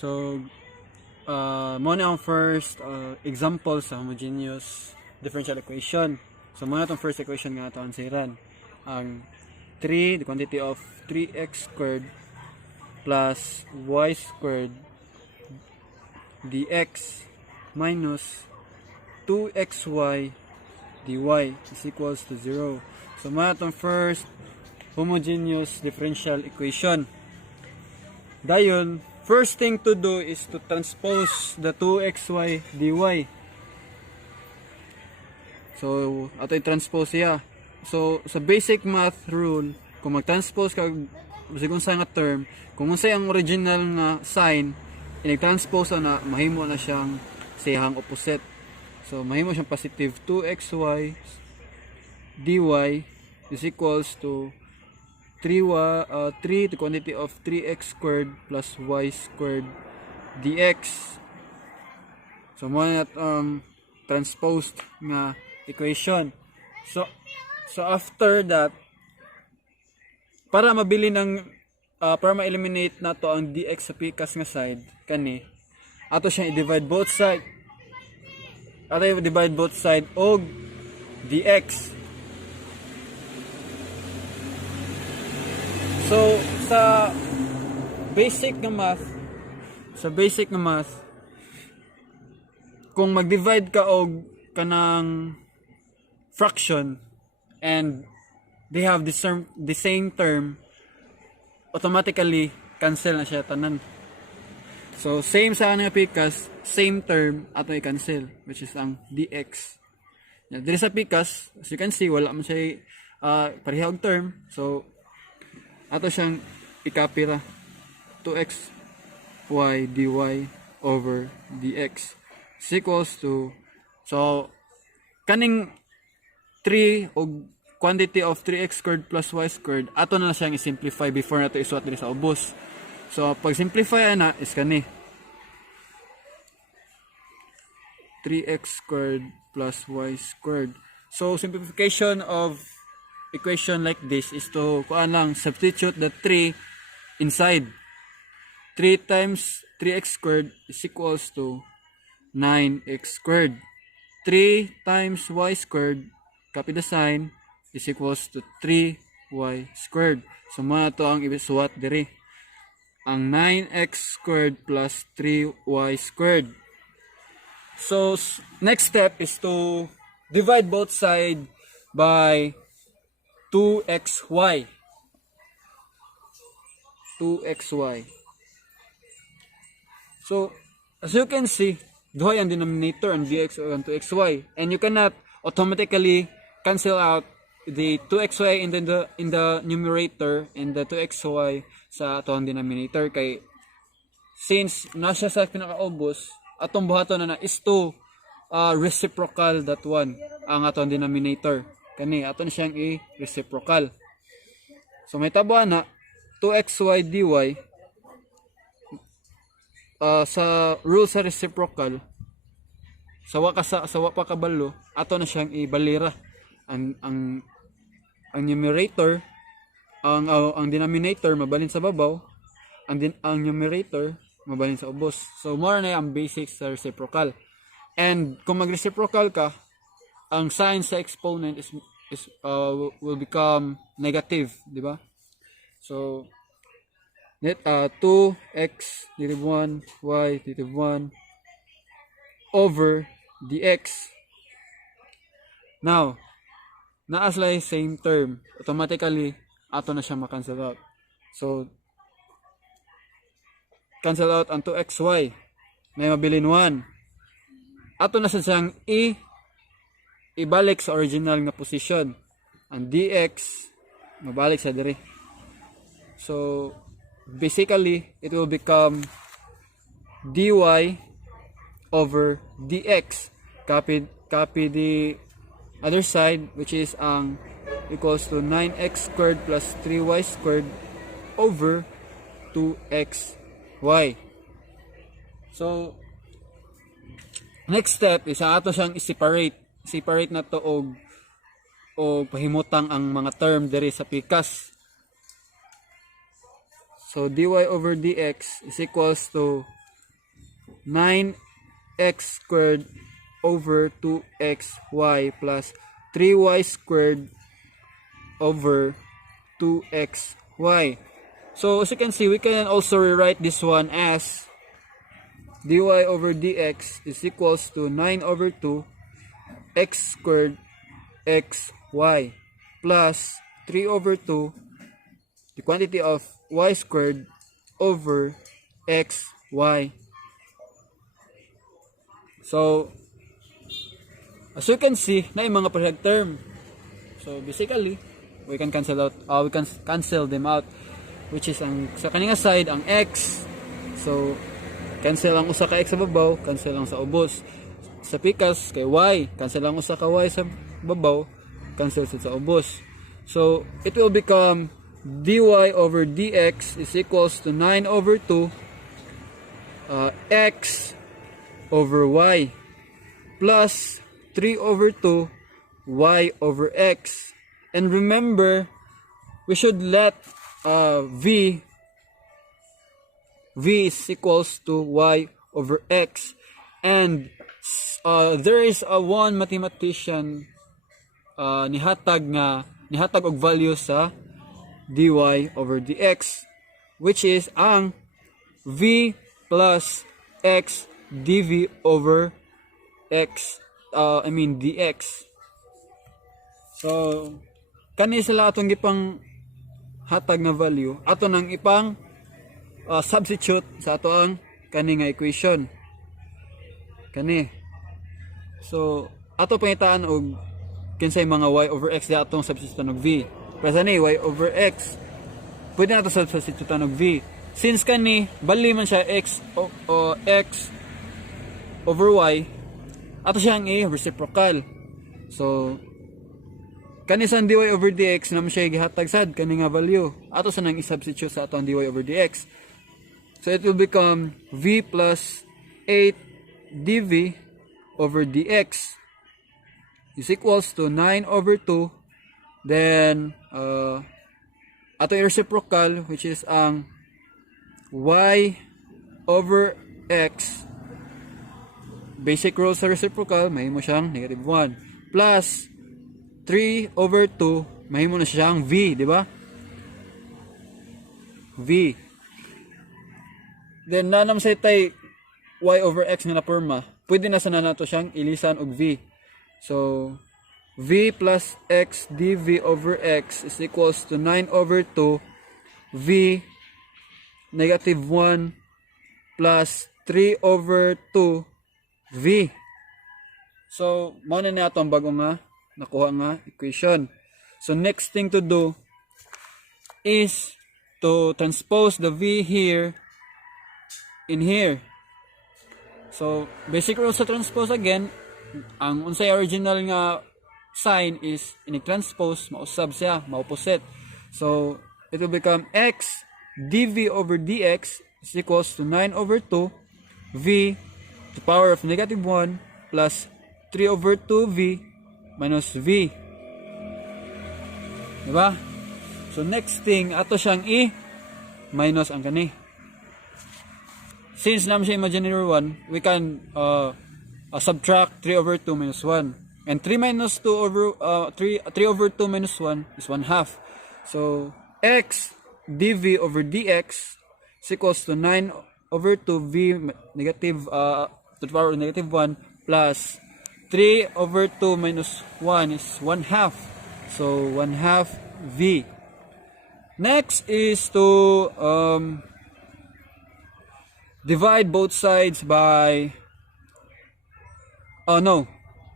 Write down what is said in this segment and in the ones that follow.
So, muna ang first example sa homogeneous differential equation. So, muna itong first equation nga ito ang siran. Ang 3, the quantity of 3x squared plus y squared dx minus 2xy dy is equals to 0. So, muna itong first homogeneous differential equation. Dayon, first thing to do is to transpose the 2xy dy. So, ato i-transpose siya. So, sa basic math rule, kung mag-transpose ka kung sa nga term, kung unsay ang original nga sign, i-transpose na, mahimo na siyang siyang opposite. So, mahimo siyang positive 2xy dy is equals to 3 the quantity of 3x squared plus y squared dx. So, muna transposed nga equation. So after that, para mabili ng para ma-eliminate na to ang dx sa pikas nga side kani, ato siyang i-divide both side. Ato i-divide both side og dx. So, sa basic na math, kung mag-divide ka og kanang fraction and they have the same term, automatically cancel na siya tanan. So, same sa nga pikas, same term ato i-cancel, which is ang dx. Diri sa pikas, as you can see, wala man siya parehong term. So, ato siyang i-copy ra 2x y dy over dx is equals to, so kaning 3 o quantity of 3x squared plus y squared, ato na siyang i-simplify before nato isuot diri sa ubos. So pag simplify na is kani 3x squared plus y squared. So simplification of equation like this is to substitute the 3 inside. 3 times 3x squared is equals to 9x squared. 3 times y squared, copy the sign, is equals to 3y squared. So muna to ang ibisuwat diri. Ang 9x squared plus 3y squared. So next step is to divide both sides by 2xy. So, as you can see, duhay ang denominator, ang dx o ang 2xy. And you cannot automatically cancel out the 2xy in the numerator and the 2xy sa atong denominator. Kay, since nasa sa pinakaubos, atong buhaton na is to reciprocal that one, ang atong denominator. Kani, ato na siyang i-reciprocal. So, may tabuan na 2xy dy sa rule sa reciprocal, sa wa pa kabalo, ato na siyang ibalira. Ang numerator, ang denominator mabalin sa babaw, ang numerator mabalin sa ubos. So, more na ang basics sa reciprocal. And kung mag-reciprocal ka, ang sign sa exponent will become negative, di ba? So, 2x negative 1 y negative 1 over dx. Now, naaslay same term, automatically ato na siya ma-cancel out. So, cancel out ang 2xy, may mabilin 1. Ato na siyang ibalik sa original nga position. Ang dx mabalik sa diri. So basically it will become dy over dx. Copy the other side, which is ang equals to 9x squared plus 3y squared over 2xy. So next step is ato siyang separate na to og pahimutang ang mga term diri sa pikas. So dy over dx is equals to 9x squared over 2xy plus 3y squared over 2xy. So as you can see, we can also rewrite this one as dy over dx is equals to 9 over 2 x squared xy plus 3 over 2 the quantity of y squared over xy. So as you can see, na yung mga product term. So basically, we can cancel them out, which is ang sa kaninga side ang x. So cancel ang usa ka x sa babaw, cancel ang sa ubos. Sa pikas kay y, cancel ang usa ka y sa babaw, cancel sa ubos. So it will become dy over dx is equals to 9 over 2 x over y plus 3 over 2 y over x. And remember, we should let v is equals to y over x. And there is one mathematician nihatag og value sa dy over dx, which is ang v plus x dv over x, dx. So kani sila atong gipang hatag nga value, ato nang ipang substitute sa ato ang kani nga equation kani. So ato pangitaan og kinsay mga y over x di atong substitute og v. Pero sa ni y over x, pwede na ito substitute og v. Since kani bali man siya x over y, ato siyang reciprocal. So kani sa dy over dx naman siya gihatag sad kani nga value, ato sa nang i-substitute sa atong dy over dx. So it will become v plus 8 dv over dx is equals to 9 over 2, then ato i-reciprocal, which is ang y over x, basic rule sa reciprocal, mahimo siyang negative 1, plus 3 over 2, mahimo na siyang v, di ba? V. Then nanam sa tay y over x nga napurma, pwede na sana nato siyang ilisan og v. So v plus x dv over x is equals to 9 over 2 v negative 1 plus 3 over 2 v. So mao na ni ato ang bago nga nakuha nga equation. So next thing to do is to transpose the v here in here. So basic rule sa transpose again, ang unsay original nga sign is ini-transpose, mausab siya, ma-opposite. So it will become x dv over dx is equals to 9 over 2 v to the power of negative 1 plus 3 over 2v minus v. Diba? So next thing, ato siyang i-minus ang kani. Since naman siya imaginary 1, we can subtract 3 over 2 minus 1. And 3 minus 2 over 3 over 2 minus 1 is 1 half. So x dv over dx is equals to 9 over 2v negative to the power of negative 1 plus 3 over 2 minus 1 is 1 half. So 1 half v. Next is to divide both sides by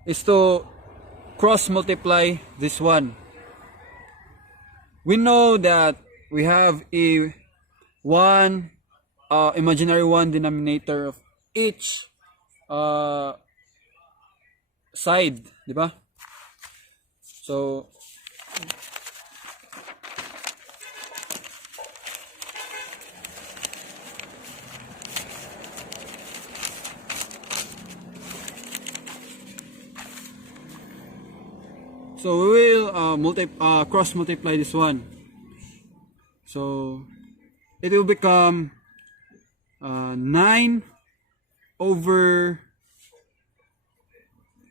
is to cross multiply this one. We know that we have a imaginary 1 denominator of each side, di ba? So we will cross multiply this one. So it will become 9 over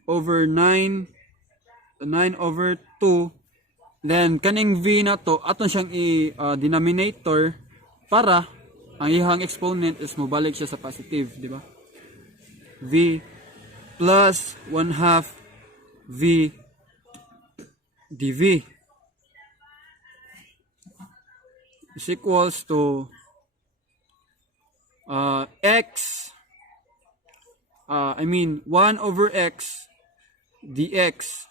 9 over 2, then kaning v na to aton siyang i-denominator para ang ihang exponent is mobalik siya sa positive, di ba? V plus 1/2 v dv is equals to x, 1 over x dx.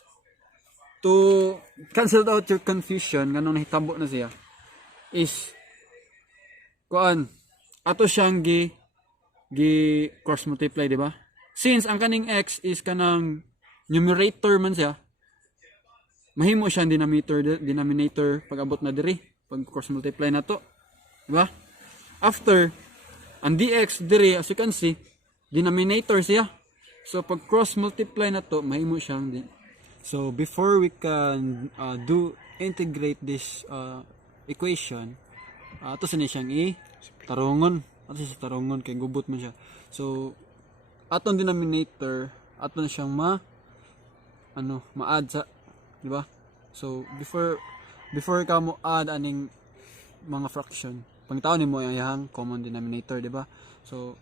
To cancel out your confusion nganong nahitabo na siya is kuan ato siyang gi cross multiply, di ba? Since ang kaning x is kanang numerator man siya, mahimo siyang denominator pag abot na diri pag cross multiply na to, di ba? After ang dx diri, as you can see, denominator siya, so pag cross multiply na to mahimo siyang so before we can integrate this equation, ato sa siyang tarungon, ato sa tarungon kay gubot man siya. So atong denominator ato na siyang ma-add sa, di ba? So before ka mo add aning mga fraction, pangitaw nimo ang iyang common denominator, di ba? So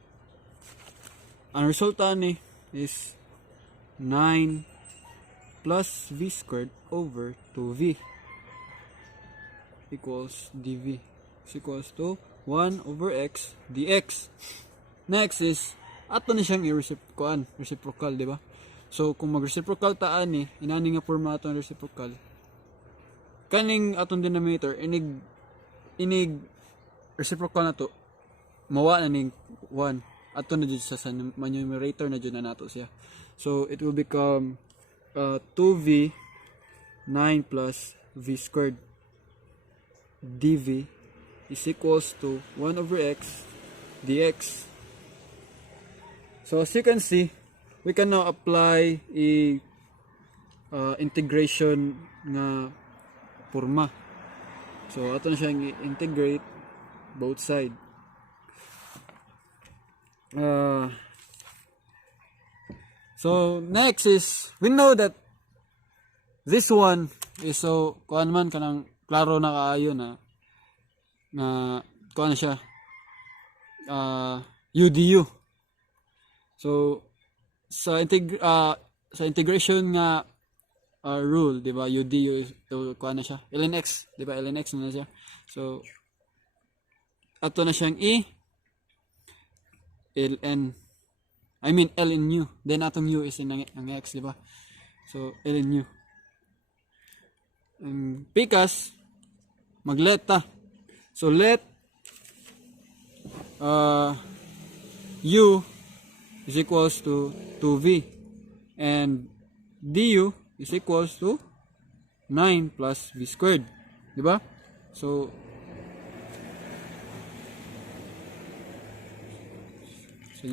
ang resulta ni is 9 plus v squared over 2v equals dv is equals to 1 over x dx. Next is ato na siyang reciprocal, di ba? So kung mag-reciprocal taan ni inani nga forma ato ng reciprocal, kaning atong denominator inig reciprocal na to mawa na ning 1 ato na jud sa numerator na jud na nato siya. So it will become 2v 9 plus v squared dv is equals to 1 over x dx. So as you can see, we can now apply integration nga forma. So ato na siyang integrate both side. So next is, we know that this one is so kuan man kanang klaro na kaayo na kuan siya UDU. So sa integration nga rule, di ba, UDU is kuan na siya ln x, di ba, ln x na siya. So ato na siyang L in u, then atong u is in ang x, di ba? So L in u. Pikas maglet ta. So let u is equals to 2v and du is equals to 9 plus v squared, di ba? So So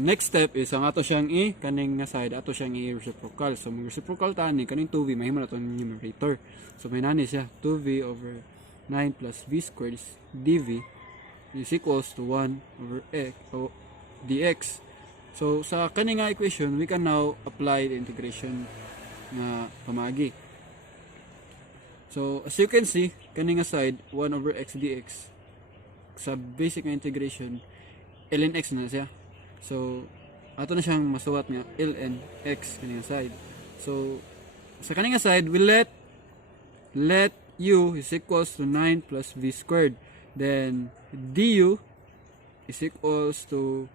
next step is ang ato siyang kaning nga side ato siyang reciprocal. So mag reciprocal ta ni kaning 2v mahimo na to numerator. So may nani siya 2v over 9 plus v squared dv is equals to 1 over x dx. So sa kaning nga equation we can now apply the integration nga pamagi. So as you can see, kaning nga side 1 over x dx sa basic nga integration ln x na siya. So ato na siyang masuwat nga ln x kaning side. So sa kaning side we let u is equals to 9 plus v squared, then du is equals to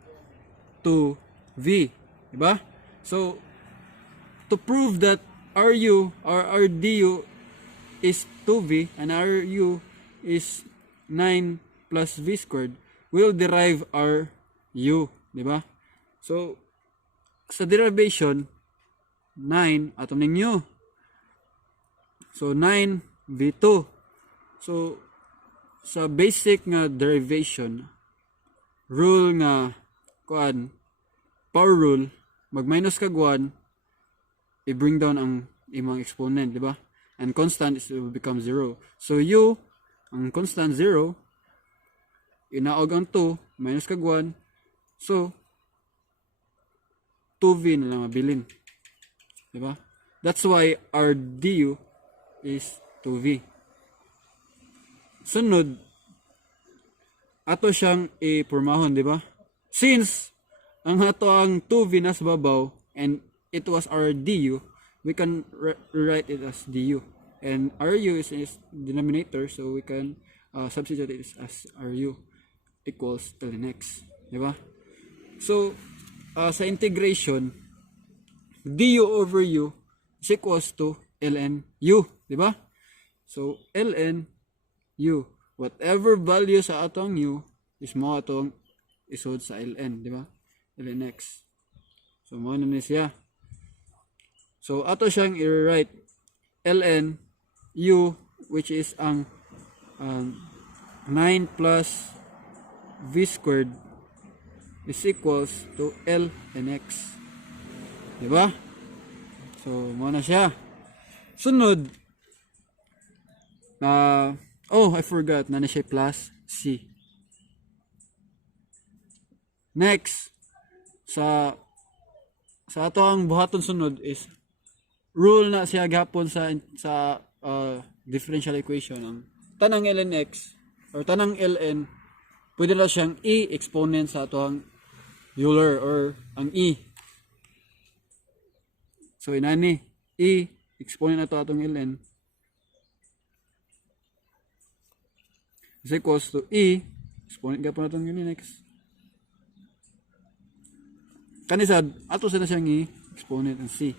2v, diba? So to prove that our du is 2v and our u is 9 plus v squared, we'll derive our u, di ba? So sa derivation 9 atom ning u, so 9 v2. So sa basic nga derivation rule nga kuan power rule, mag minus kag 1 i-bring down ang imong exponent, di ba? And constant is will become 0. So u ang constant 0 inaog ang 2 minus kag 1, so 2v na lang mabilin, diba? That's why our du is 2v. Sunod, ato siyang ipormahon, diba? Since ang ato ang 2v nas babaw and it was our du, we can rewrite it as du. And ru is denominator, so we can substitute it as ru equals ln x, diba? So, sa integration, du over u is equals to ln u, diba? So, ln u, whatever value sa atong u is mo atong isod sa ln, diba? ln x. So, mo na ni siya. So, ato siyang i-write ln u, which is ang 9 plus v squared is equals to ln x, diba? So, mo na siya. Sunod, I forgot na siya plus c. Next, sa ato ang buhaton sunod is rule na siya gapon sa differential equation. Ang tanang ln x or tanang ln, pwede na siyang e-exponent sa ato ang Euler or ang e. So inani e-exponent na to atong ln is equals to e-exponent gapon atong ln x. Kanisad, ato sa na siyang e-exponent ang c.